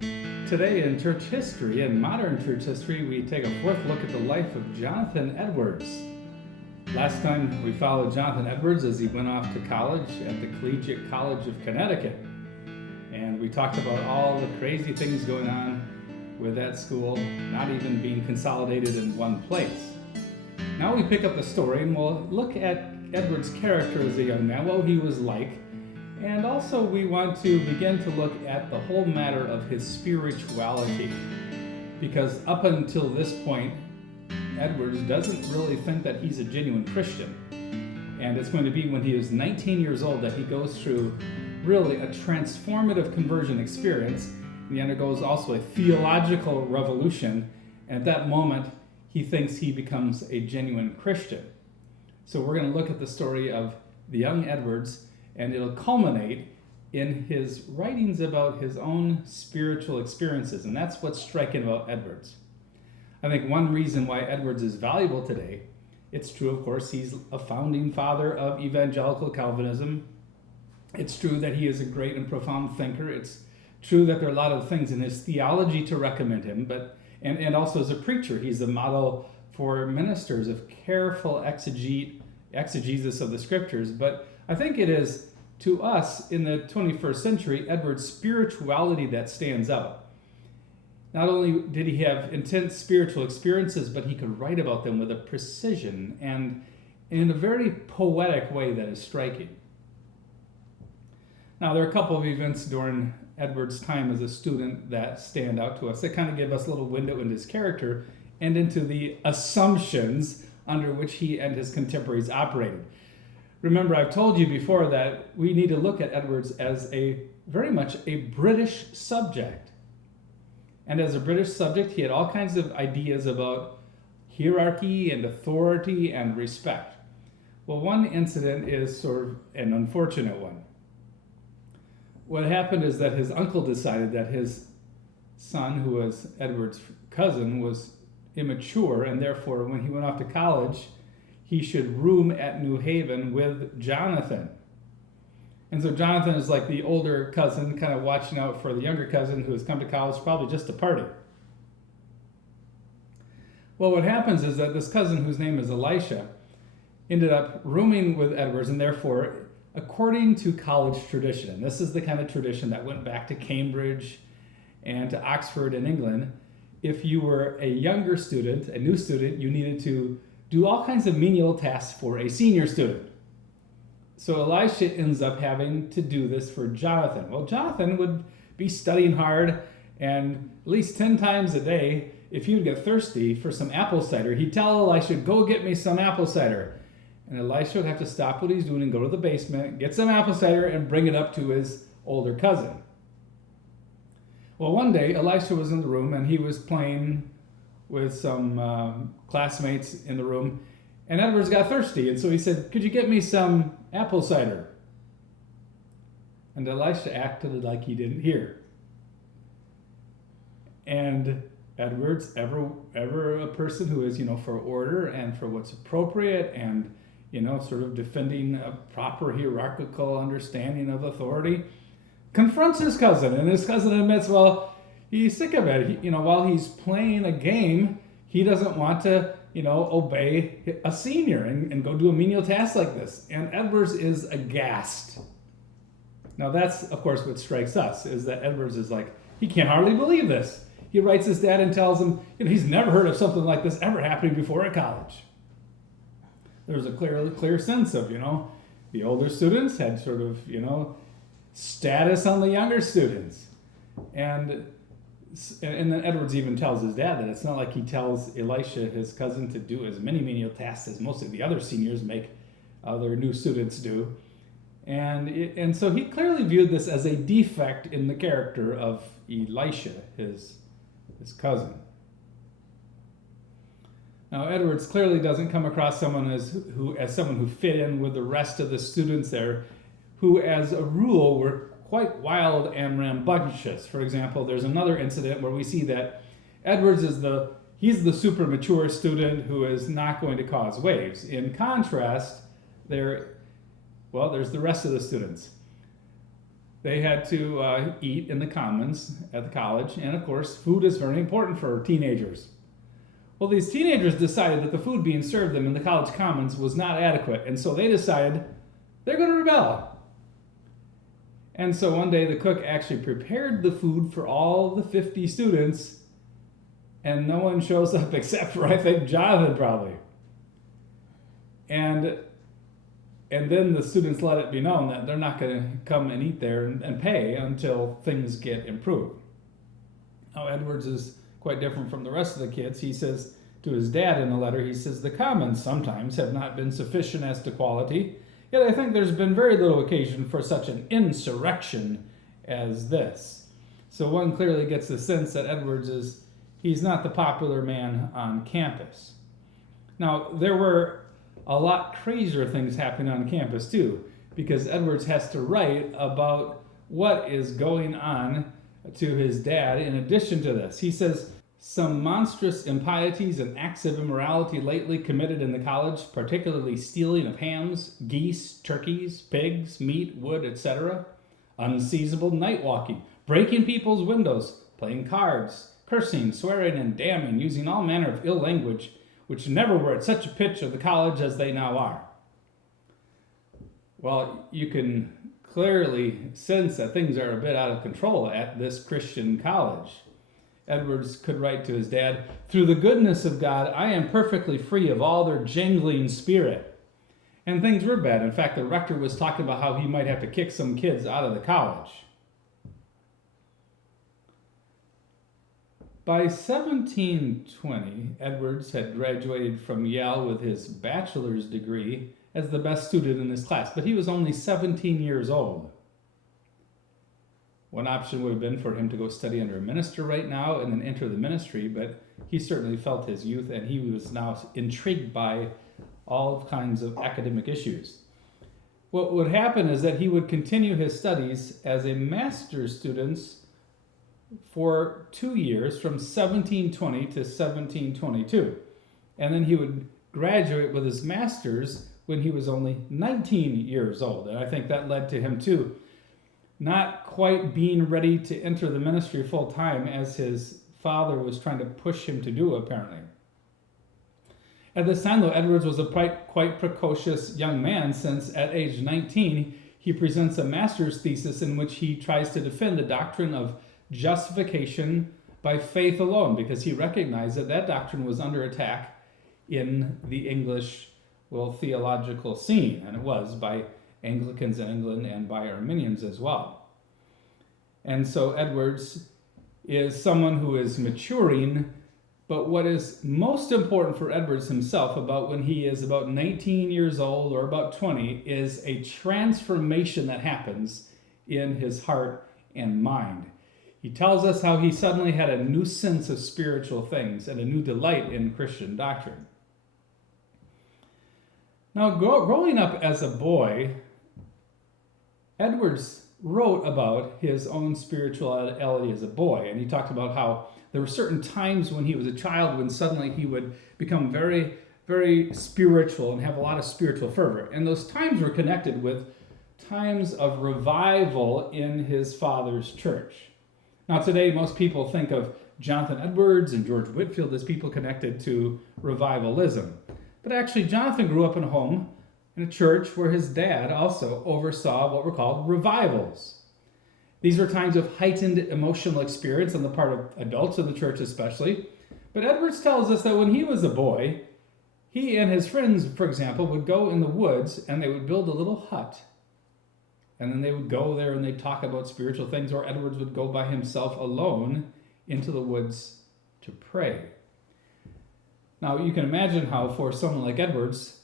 Today in church history, in modern church history, we take a fourth look at the life of Jonathan Edwards. Last time we followed Jonathan Edwards as he went off to college at the Collegiate College of Connecticut. And we talked about all the crazy things going on with that school, not even being consolidated in one place. Now we pick up the story and we'll look at Edwards' character as a young man, what he was like, and also we want to begin to look at the whole matter of his spirituality. Because up until this point, Edwards doesn't really think that he's a genuine Christian. And it's going to be when he is 19 years old that he goes through really a transformative conversion experience. And he undergoes also a theological revolution. And at that moment, he thinks he becomes a genuine Christian. So we're going to look at the story of the young Edwards, and it'll culminate in his writings about his own spiritual experiences. And that's what's striking about Edwards. I think one reason why Edwards is valuable today, it's true, of course, he's a founding father of evangelical Calvinism. It's true that he is a great and profound thinker. It's true that there are a lot of things in his theology to recommend him, and also as a preacher, he's a model for ministers of careful exegesis of the scriptures. But I think it is, to us in the 21st century, Edwards' spirituality that stands out. Not only did he have intense spiritual experiences, but he could write about them with a precision and in a very poetic way that is striking. Now, there are a couple of events during Edwards' time as a student that stand out to us. They kind of give us a little window into his character and into the assumptions under which he and his contemporaries operated. Remember, I've told you before that we need to look at Edwards as very much a British subject. And as a British subject, he had all kinds of ideas about hierarchy and authority and respect. Well, one incident is sort of an unfortunate one. What happened is that his uncle decided that his son, who was Edwards' cousin, was immature, and therefore when he went off to college, he should room at New Haven with Jonathan. And so Jonathan is like the older cousin, kind of watching out for the younger cousin who has come to college probably just to party. Well, what happens is that this cousin, whose name is Elisha, ended up rooming with Edwards, and therefore, according to college tradition, and this is the kind of tradition that went back to Cambridge and to Oxford in England, if you were a younger student, a new student, you needed to do all kinds of menial tasks for a senior student. So Elisha ends up having to do this for Jonathan. Well, Jonathan would be studying hard, and at least 10 times a day, if he would get thirsty for some apple cider, he'd tell Elisha, "Go get me some apple cider." And Elisha would have to stop what he's doing and go to the basement, get some apple cider, and bring it up to his older cousin. Well, one day, Elisha was in the room, and he was playing with some classmates in the room, and Edwards got thirsty, and so he said, "Could you get me some apple cider?" And Elisha acted like he didn't hear. And Edwards, ever a person who is, for order and for what's appropriate and, sort of defending a proper hierarchical understanding of authority, confronts his cousin, and his cousin admits, well, he's sick of it. While he's playing a game, he doesn't want to, obey a senior and go do a menial task like this. And Edwards is aghast. Now that's, of course, what strikes us, is that Edwards is like, he can't hardly believe this. He writes his dad and tells him, he's never heard of something like this ever happening before at college. There's a clear sense of, the older students had sort of, status on the younger students. And then Edwards even tells his dad that it's not like he tells Elisha, his cousin, to do as many menial tasks as most of the other seniors make other new students do. And so he clearly viewed this as a defect in the character of Elisha, his cousin. Now, Edwards clearly doesn't come across someone as someone who fit in with the rest of the students there, who, as a rule, were quite wild and rambunctious. For example, there's another incident where we see that Edwards he's the super mature student who is not going to cause waves. In contrast, there's the rest of the students. They had to eat in the commons at the college, and of course, food is very important for teenagers. Well, these teenagers decided that the food being served them in the college commons was not adequate, and so they decided they're going to rebel. And so one day the cook actually prepared the food for all the 50 students, and no one shows up except for, I think, Jonathan probably. And then the students let it be known that they're not going to come and eat there and pay until things get improved. Now, Edwards is quite different from the rest of the kids. He says to his dad in a letter, he says, "The commons sometimes have not been sufficient as to quality, yet I think there's been very little occasion for such an insurrection as this." So one clearly gets the sense that he's not the popular man on campus. Now, there were a lot crazier things happening on campus too, because Edwards has to write about what is going on to his dad in addition to this. He says, "Some monstrous impieties and acts of immorality lately committed in the college, particularly stealing of hams, geese, turkeys, pigs, meat, wood, etc., unseasonable night walking, breaking people's windows, playing cards, cursing, swearing, and damning, using all manner of ill language, which never were at such a pitch of the college as they now are." Well, you can clearly sense that things are a bit out of control at this Christian college. Edwards could write to his dad, "Through the goodness of God, I am perfectly free of all their jangling spirit." And things were bad. In fact, the rector was talking about how he might have to kick some kids out of the college. By 1720, Edwards had graduated from Yale with his bachelor's degree as the best student in his class, but he was only 17 years old. One option would have been for him to go study under a minister right now and then enter the ministry, but he certainly felt his youth and he was now intrigued by all kinds of academic issues. What would happen is that he would continue his studies as a master's student for 2 years, from 1720 to 1722. And then he would graduate with his master's when he was only 19 years old. And I think that led to him, too, not quite being ready to enter the ministry full time as his father was trying to push him to do, apparently. At this time, though, Edwards was a quite precocious young man, since at age 19, he presents a master's thesis in which he tries to defend the doctrine of justification by faith alone, because he recognized that that doctrine was under attack in the English, theological scene, and it was by Anglicans in England and by Arminians as well. And so Edwards is someone who is maturing, but what is most important for Edwards himself about when he is about 19 years old or about 20 is a transformation that happens in his heart and mind. He tells us how he suddenly had a new sense of spiritual things and a new delight in Christian doctrine. Now, growing up as a boy, Edwards wrote about his own spirituality as a boy, and he talked about how there were certain times when he was a child when suddenly he would become very, very spiritual and have a lot of spiritual fervor. And those times were connected with times of revival in his father's church. Now, today, most people think of Jonathan Edwards and George Whitefield as people connected to revivalism. But actually, Jonathan grew up in a home, in a church, where his dad also oversaw what were called revivals. These were times of heightened emotional experience on the part of adults in the church especially. But Edwards tells us that when he was a boy, he and his friends, for example, would go in the woods and they would build a little hut. And then they would go there and they'd talk about spiritual things, or Edwards would go by himself alone into the woods to pray. Now, you can imagine how for someone like Edwards,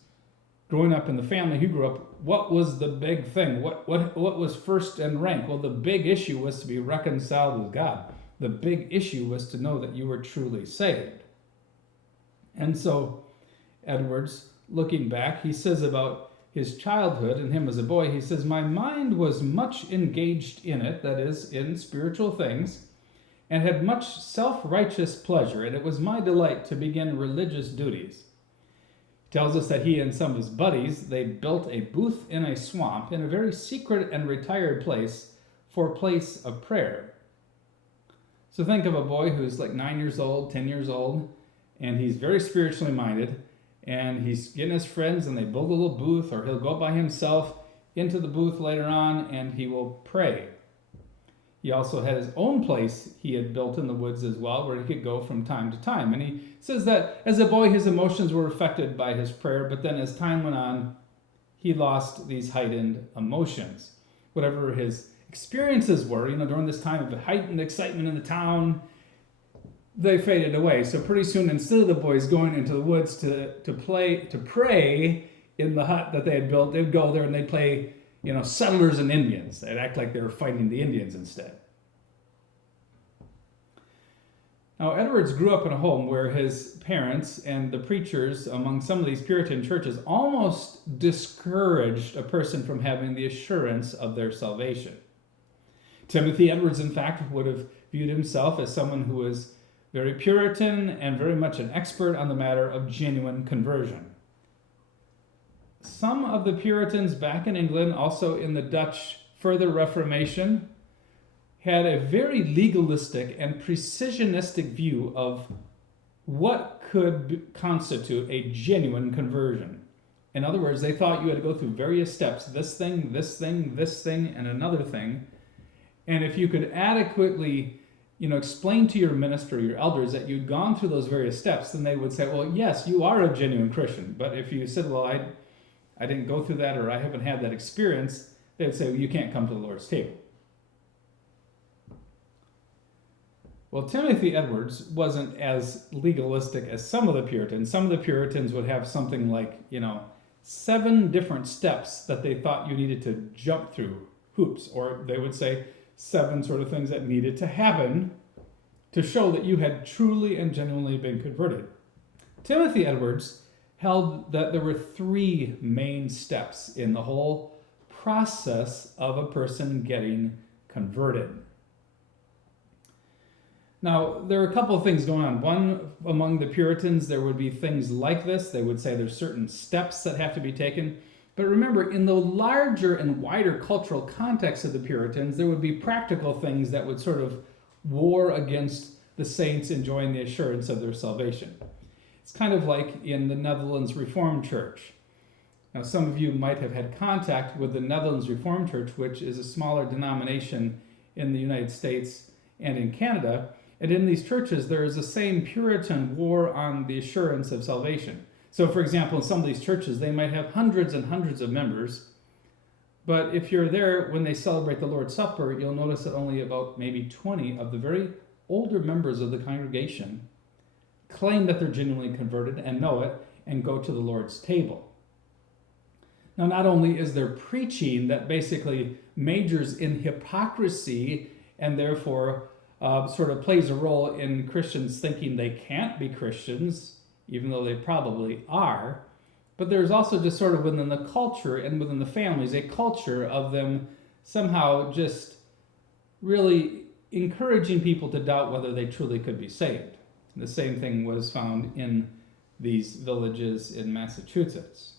growing up in the family he grew up, what was the big thing? What was first in rank? Well, the big issue was to be reconciled with God. The big issue was to know that you were truly saved. And so Edwards, looking back, he says about his childhood and him as a boy, he says, "My mind was much engaged in it," that is, in spiritual things, "and had much self-righteous pleasure, and it was my delight to begin religious duties." He tells us that he and some of his buddies, they built a booth in a swamp in a very secret and retired place for place of prayer. So think of a boy who's like 9 years old, 10 years old, and he's very spiritually minded, and he's getting his friends and they build a little booth, or he'll go by himself into the booth later on and he will pray. He also had his own place he had built in the woods as well, where he could go from time to time. And he says that as a boy, his emotions were affected by his prayer, but then as time went on, he lost these heightened emotions. Whatever his experiences were, during this time of heightened excitement in the town, they faded away. So pretty soon, instead of the boys going into the woods to pray in the hut that they had built, they'd go there and they'd play, settlers and Indians. They'd act like they were fighting the Indians instead. Now, Edwards grew up in a home where his parents and the preachers among some of these Puritan churches almost discouraged a person from having the assurance of their salvation. Timothy Edwards, in fact, would have viewed himself as someone who was very Puritan and very much an expert on the matter of genuine conversion. Some of the Puritans back in England, also in the Dutch further Reformation, had a very legalistic and precisionistic view of what could constitute a genuine conversion. In other words, they thought you had to go through various steps, this thing, this thing, this thing, and another thing. And if you could adequately, explain to your minister, your elders, that you'd gone through those various steps, then they would say, well, yes, you are a genuine Christian. But if you said, well, I didn't go through that, or I haven't had that experience, they'd say, well, you can't come to the Lord's table. Well, Timothy Edwards wasn't as legalistic as some of the Puritans. Some of the Puritans would have something like, 7 different steps that they thought you needed to jump through hoops, or they would say 7 sort of things that needed to happen to show that you had truly and genuinely been converted. Timothy Edwards held that there were 3 main steps in the whole process of a person getting converted. Now, there are a couple of things going on. One, among the Puritans, there would be things like this. They would say there's certain steps that have to be taken. But remember, in the larger and wider cultural context of the Puritans, there would be practical things that would sort of war against the saints enjoying the assurance of their salvation. It's kind of like in the Netherlands Reformed Church. Now, some of you might have had contact with the Netherlands Reformed Church, which is a smaller denomination in the United States and in Canada. And in these churches, there is the same Puritan war on the assurance of salvation. So, for example, in some of these churches, they might have hundreds and hundreds of members. But if you're there when they celebrate the Lord's Supper, you'll notice that only about maybe 20 of the very older members of the congregation claim that they're genuinely converted and know it and go to the Lord's table. Now, not only is there preaching that basically majors in hypocrisy and therefore sort of plays a role in Christians thinking they can't be Christians, even though they probably are, but there's also just sort of within the culture and within the families, a culture of them somehow just really encouraging people to doubt whether they truly could be saved. The same thing was found in these villages in Massachusetts.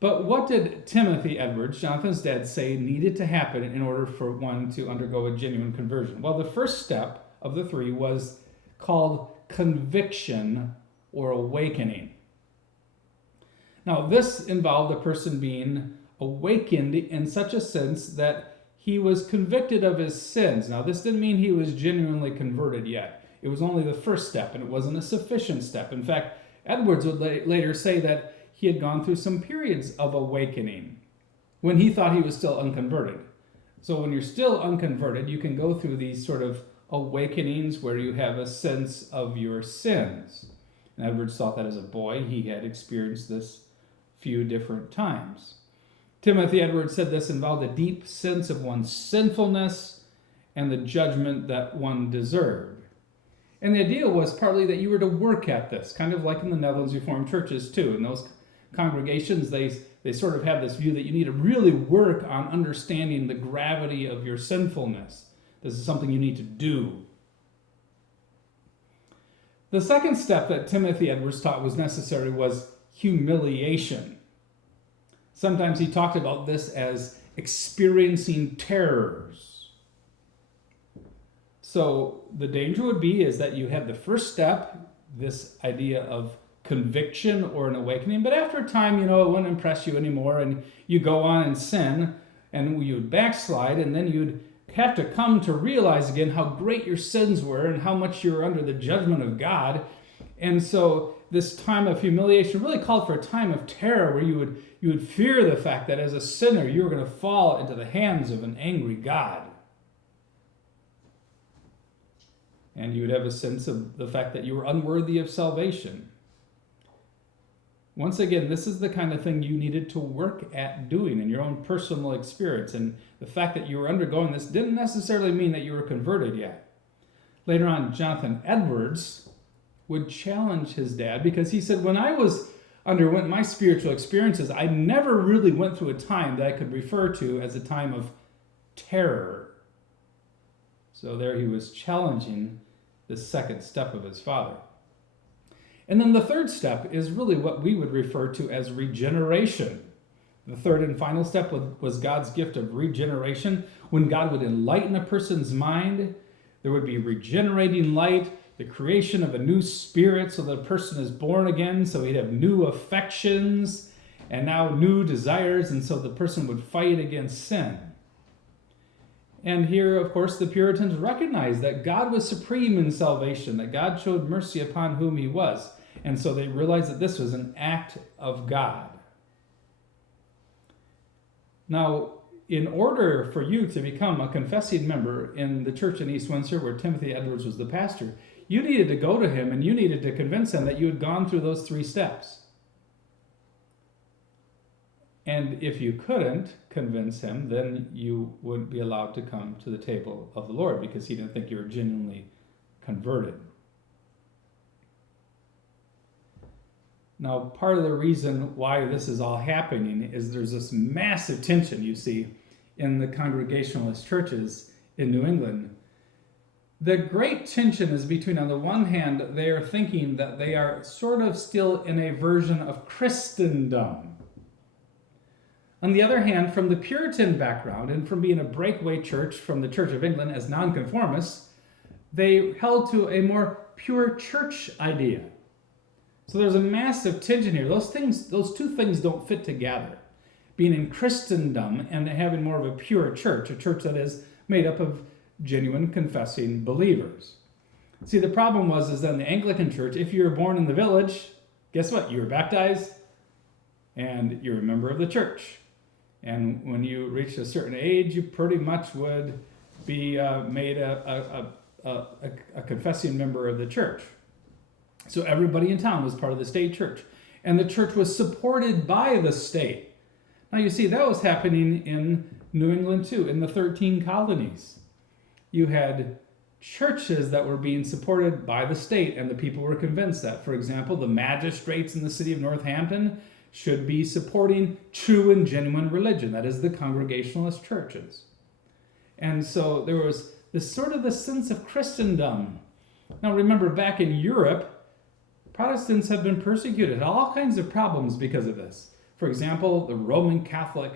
But what did Timothy Edwards, Jonathan's dad, say needed to happen in order for one to undergo a genuine conversion? Well, the first step of the 3 was called conviction or awakening. Now, this involved a person being awakened in such a sense that he was convicted of his sins. Now, this didn't mean he was genuinely converted yet. It was only the first step, and it wasn't a sufficient step. In fact, Edwards would later say that he had gone through some periods of awakening when he thought he was still unconverted. So when you're still unconverted, you can go through these sort of awakenings where you have a sense of your sins. And Edwards thought that as a boy, he had experienced this few different times. Timothy Edwards said this involved a deep sense of one's sinfulness and the judgment that one deserved. And the idea was partly that you were to work at this, kind of like in the Netherlands Reformed churches too. In those congregations, they sort of have this view that you need to really work on understanding the gravity of your sinfulness. This is something you need to do. The second step that Timothy Edwards taught was necessary was humiliation. Sometimes he talked about this as experiencing terrors. So the danger would be is that you had the first step, this idea of conviction or an awakening, but after a time, it wouldn't impress you anymore, and you go on and sin, and you would backslide, and then you'd have to come to realize again how great your sins were and how much you were under the judgment of God. And so this time of humiliation really called for a time of terror where you would fear the fact that as a sinner you were going to fall into the hands of an angry God. And you would have a sense of the fact that you were unworthy of salvation. Once again, this is the kind of thing you needed to work at doing in your own personal experience. And the fact that you were undergoing this didn't necessarily mean that you were converted yet. Later on, Jonathan Edwards would challenge his dad because he said, when I underwent my spiritual experiences, I never really went through a time that I could refer to as a time of terror. So there he was challenging the second step of his father. And then the third step is really what we would refer to as regeneration. The third and final step was God's gift of regeneration. When God would enlighten a person's mind, there would be regenerating light, the creation of a new spirit so that a person is born again, so he'd have new affections and now new desires, and so the person would fight against sin. And here, of course, the Puritans recognized that God was supreme in salvation, that God showed mercy upon whom he was. And so they realized that this was an act of God. Now, in order for you to become a confessing member in the church in East Windsor, where Timothy Edwards was the pastor, you needed to go to him and you needed to convince him that you had gone through those 3 steps. And if you couldn't convince him, then you wouldn't be allowed to come to the table of the Lord because he didn't think you were genuinely converted. Now, part of the reason why this is all happening is there's this massive tension, you see, in the Congregationalist churches in New England. The great tension is between, on the one hand, they are thinking that they are sort of still in a version of Christendom. On the other hand, from the Puritan background and from being a breakaway church from the Church of England as nonconformists, they held to a more pure church idea. So there's a massive tension here. Those 2 things don't fit together. Being in Christendom and having more of a pure church, a church that is made up of genuine confessing believers. See, the problem is that in the Anglican church, if you were born in the village, guess what? You were baptized and you're a member of the church. And when you reached a certain age, you pretty much would be made a confessing member of the church. So everybody in town was part of the state church. And the church was supported by the state. Now you see, that was happening in New England too, in the 13 colonies. You had churches that were being supported by the state, and the people were convinced that, for example, the magistrates in the city of Northampton should be supporting true and genuine religion, that is, the Congregationalist churches. And so there was this sense of Christendom. Now remember, back in Europe, Protestants had been persecuted, had all kinds of problems because of this. For example, the Roman Catholic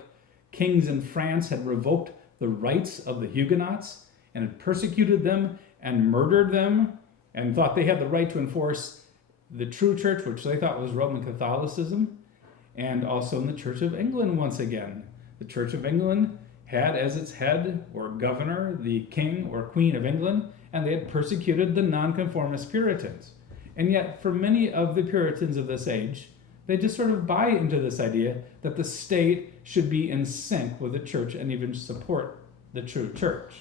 kings in France had revoked the rights of the Huguenots and had persecuted them and murdered them and thought they had the right to enforce the true church, which they thought was Roman Catholicism. And also in the Church of England once again. The Church of England had as its head or governor the King or Queen of England, and they had persecuted the nonconformist Puritans. And yet, for many of the Puritans of this age, they just sort of buy into this idea that the state should be in sync with the church and even support the true church.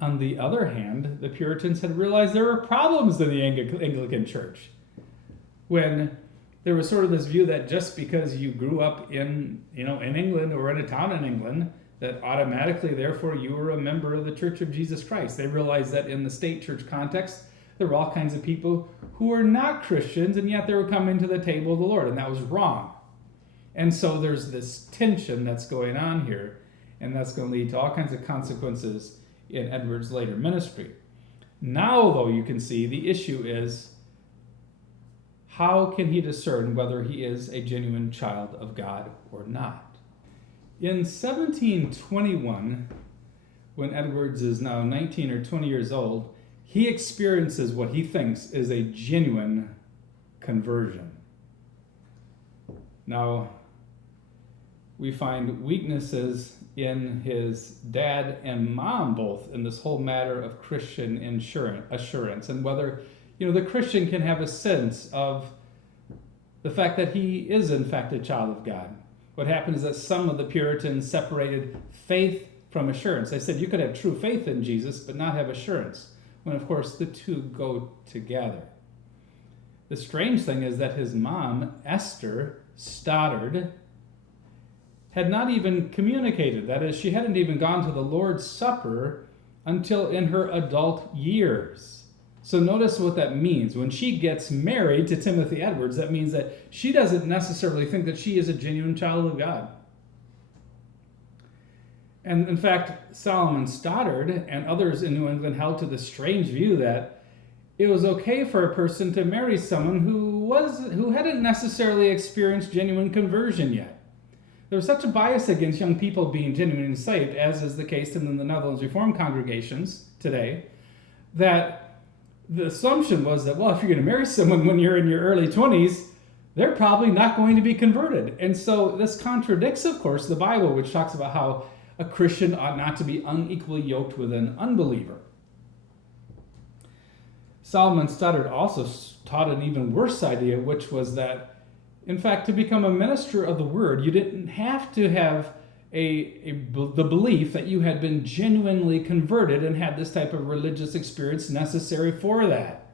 On the other hand, the Puritans had realized there were problems in the Anglican church. When there was sort of this view that just because you grew up in England or in a town in England, that automatically, therefore, you were a member of the Church of Jesus Christ. They realized that in the state church context, there were all kinds of people who were not Christians, and yet they were coming to the table of the Lord, and that was wrong. And so there's this tension that's going on here, and that's going to lead to all kinds of consequences in Edward's later ministry. Now, though, you can see the issue is, how can he discern whether he is a genuine child of God or not? In 1721, when Edwards is now 19 or 20 years old, he experiences what he thinks is a genuine conversion. Now, we find weaknesses in his dad and mom both in this whole matter of Christian assurance, and whether the Christian can have a sense of the fact that he is in fact a child of God. What happened is that some of the Puritans separated faith from assurance. They said you could have true faith in Jesus but not have assurance, when of course the two go together. The strange thing is that his mom, Esther Stoddard, had not even communicated. That is, she hadn't even gone to the Lord's Supper until in her adult years. So notice what that means. When she gets married to Timothy Edwards, that means that she doesn't necessarily think that she is a genuine child of God. And in fact, Solomon Stoddard and others in New England held to the strange view that it was okay for a person to marry someone who hadn't necessarily experienced genuine conversion yet. There was such a bias against young people being genuinely saved, as is the case in the Netherlands Reformed congregations today, that the assumption was that, well, if you're going to marry someone when you're in your early 20s, they're probably not going to be converted. And so this contradicts, of course, the Bible, which talks about how a Christian ought not to be unequally yoked with an unbeliever. Solomon Stoddard also taught an even worse idea, which was that, in fact, to become a minister of the word, you didn't have to have the belief that you had been genuinely converted and had this type of religious experience necessary for that.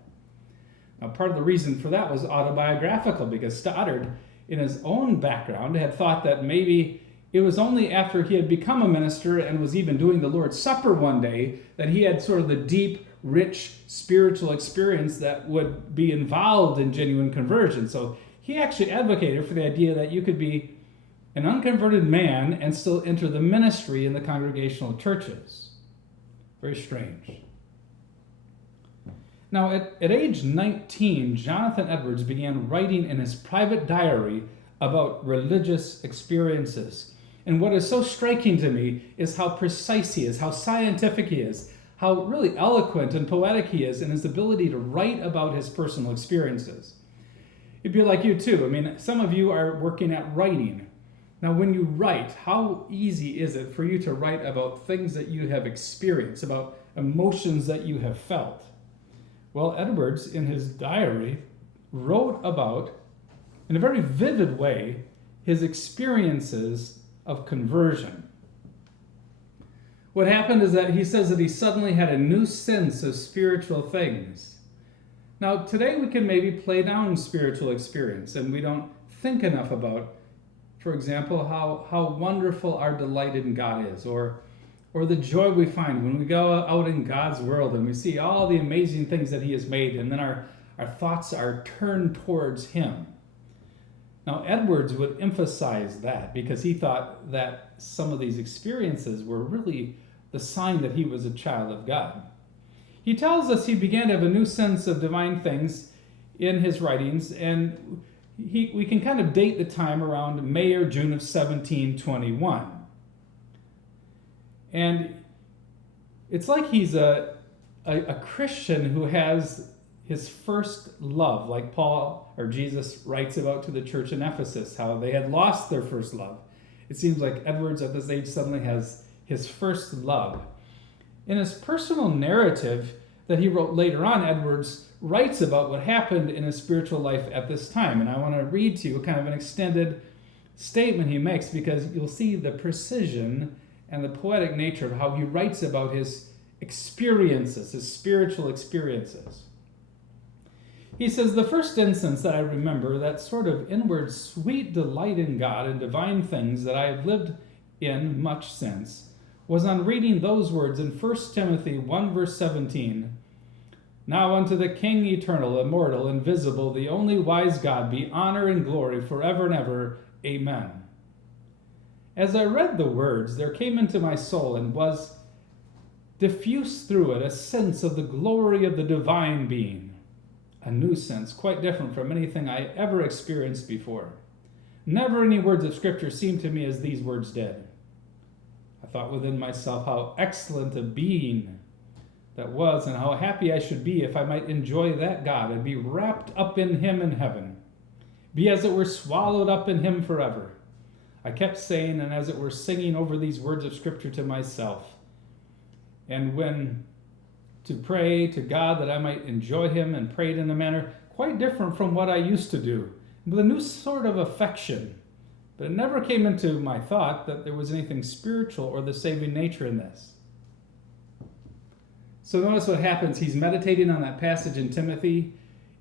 Now, part of the reason for that was autobiographical, because Stoddard, in his own background, had thought that maybe it was only after he had become a minister and was even doing the Lord's Supper one day that he had sort of the deep, rich spiritual experience that would be involved in genuine conversion. So he actually advocated for the idea that you could be an unconverted man and still enter the ministry in the congregational churches. Very strange. Now, at age 19, Jonathan Edwards began writing in his private diary about religious experiences. And what is so striking to me is how precise he is, how scientific he is, how really eloquent and poetic he is in his ability to write about his personal experiences. It'd be like you too. I mean, some of you are working at writing. Now, when you write, how easy is it for you to write about things that you have experienced, about emotions that you have felt? Well, Edwards, in his diary, wrote about, in a very vivid way, his experiences of conversion. What happened is that he says that he suddenly had a new sense of spiritual things. Now, today we can maybe play down spiritual experience, and we don't think enough about, for example, how wonderful our delight in God is, or the joy we find when we go out in God's world and we see all the amazing things that he has made, and then our thoughts are turned towards him. Now, Edwards would emphasize that because he thought that some of these experiences were really the sign that he was a child of God. He tells us he began to have a new sense of divine things in his writings, and we can kind of date the time around May or June of 1721. And it's like he's a Christian who has his first love, like Paul or Jesus writes about to the church in Ephesus, how they had lost their first love. It seems like Edwards at this age suddenly has his first love. In his personal narrative that he wrote later on, Edwards writes about what happened in his spiritual life at this time. And I want to read to you kind of an extended statement he makes, because you'll see the precision and the poetic nature of how he writes about his experiences, his spiritual experiences. He says, "The first instance that I remember, that sort of inward sweet delight in God and divine things that I have lived in much since, was on reading those words in 1 Timothy 1 verse 17. Now unto the King eternal, immortal, invisible, the only wise God, be honor and glory forever and ever. Amen. As I read the words, there came into my soul and was diffused through it a sense of the glory of the divine being. A new sense, quite different from anything I ever experienced before. Never any words of Scripture seemed to me as these words did. thought within myself how excellent a being that was, and how happy I should be if I might enjoy that God and be wrapped up in him in heaven, be as it were swallowed up in him forever. I kept saying, and as it were singing over these words of Scripture to myself. And when to pray to God that I might enjoy him, and prayed in a manner quite different from what I used to do, with a new sort of affection. But it never came into my thought that there was anything spiritual or the saving nature in this. So notice what happens. He's meditating on that passage in Timothy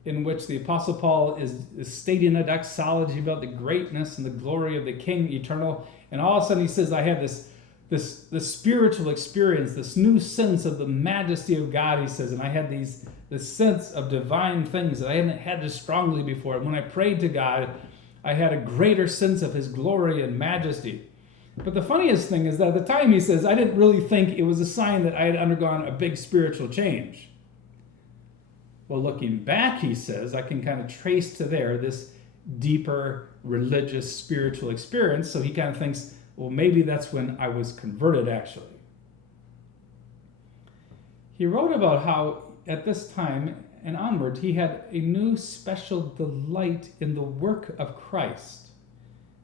in which the Apostle Paul is stating a doxology about the greatness and the glory of the King eternal. And all of a sudden he says, I have this spiritual experience, this new sense of the majesty of God, he says. And I had this sense of divine things that I hadn't had this strongly before. And when I prayed to God, I had a greater sense of his glory and majesty. But the funniest thing is that at the time he says, I didn't really think it was a sign that I had undergone a big spiritual change. Well, looking back, he says, I can kind of trace to there this deeper religious spiritual experience. So he kind of thinks, well, maybe that's when I was converted, actually. He wrote about how at this time and onward, he had a new special delight in the work of Christ.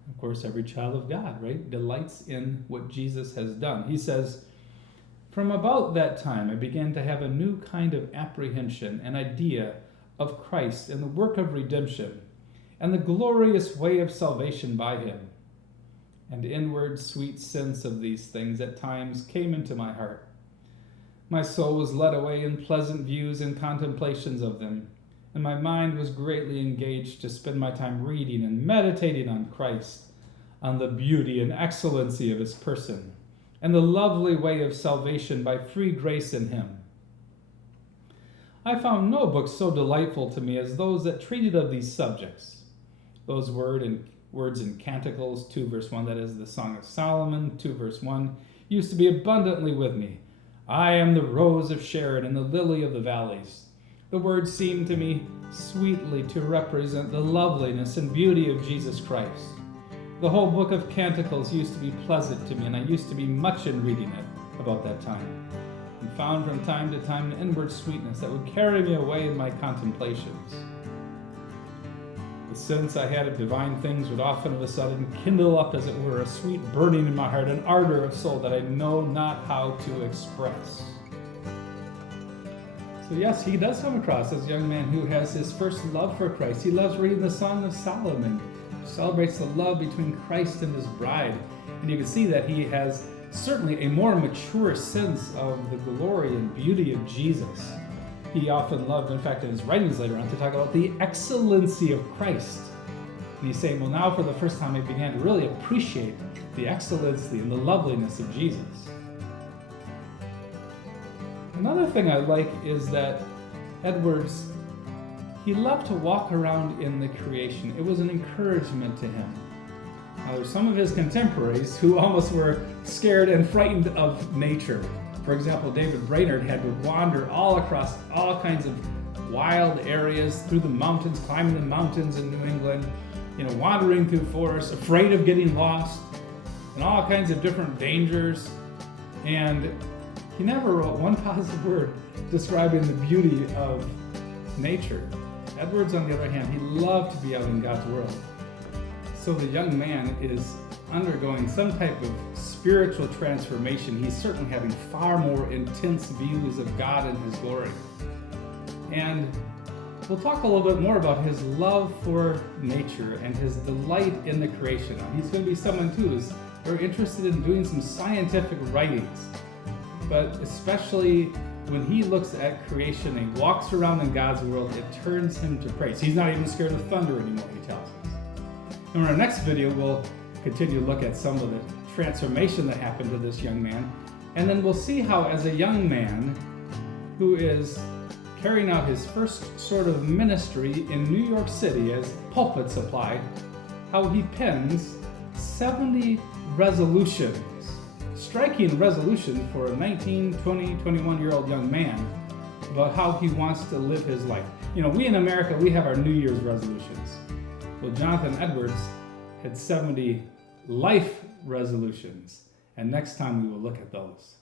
Of course, every child of God, right, delights in what Jesus has done. He says, from about that time, I began to have a new kind of apprehension and idea of Christ and the work of redemption and the glorious way of salvation by him. And inward sweet sense of these things at times came into my heart. My soul was led away in pleasant views and contemplations of them, and my mind was greatly engaged to spend my time reading and meditating on Christ, on the beauty and excellency of his person, and the lovely way of salvation by free grace in him. I found no book so delightful to me as those that treated of these subjects. Those words in Canticles 2 verse 1, that is the Song of Solomon 2 verse 1, used to be abundantly with me. I am the rose of Sharon and the lily of the valleys. The words seem to me sweetly to represent the loveliness and beauty of Jesus Christ. The whole book of Canticles used to be pleasant to me, and I used to be much in reading it about that time, and found from time to time an inward sweetness that would carry me away in my contemplations. The sense I had of divine things would often of a sudden kindle up, as it were, a sweet burning in my heart, an ardor of soul that I know not how to express. So yes, he does come across as a young man who has his first love for Christ. He loves reading the Song of Solomon, which celebrates the love between Christ and his bride. And you can see that he has certainly a more mature sense of the glory and beauty of Jesus. He often loved, in fact, in his writings later on, to talk about the excellency of Christ. And he's saying, well, now for the first time I began to really appreciate the excellency and the loveliness of Jesus. Another thing I like is that Edwards, he loved to walk around in the creation. It was an encouragement to him. Now, there's some of his contemporaries who almost were scared and frightened of nature. For example, David Brainerd had to wander all across all kinds of wild areas, through the mountains, climbing the mountains in New England, wandering through forests, afraid of getting lost, and all kinds of different dangers. And he never wrote one positive word describing the beauty of nature. Edwards, on the other hand, he loved to be out in God's world. So the young man is undergoing some type of spiritual transformation. He's certainly having far more intense views of God and his glory. And we'll talk a little bit more about his love for nature and his delight in the creation. He's going to be someone too who's very interested in doing some scientific writings, but especially when he looks at creation and he walks around in God's world, it turns him to praise. He's not even scared of thunder anymore, he tells us. And in our next video, we'll continue to look at some of the transformation that happened to this young man. And then we'll see how, as a young man who is carrying out his first sort of ministry in New York City as pulpit supply, how he pens 70 resolutions, striking resolution for a 19, 20, 21-year-old young man about how he wants to live his life. We in America, we have our New Year's resolutions. Well, Jonathan Edwards had 70 life resolutions. and next time we will look at those.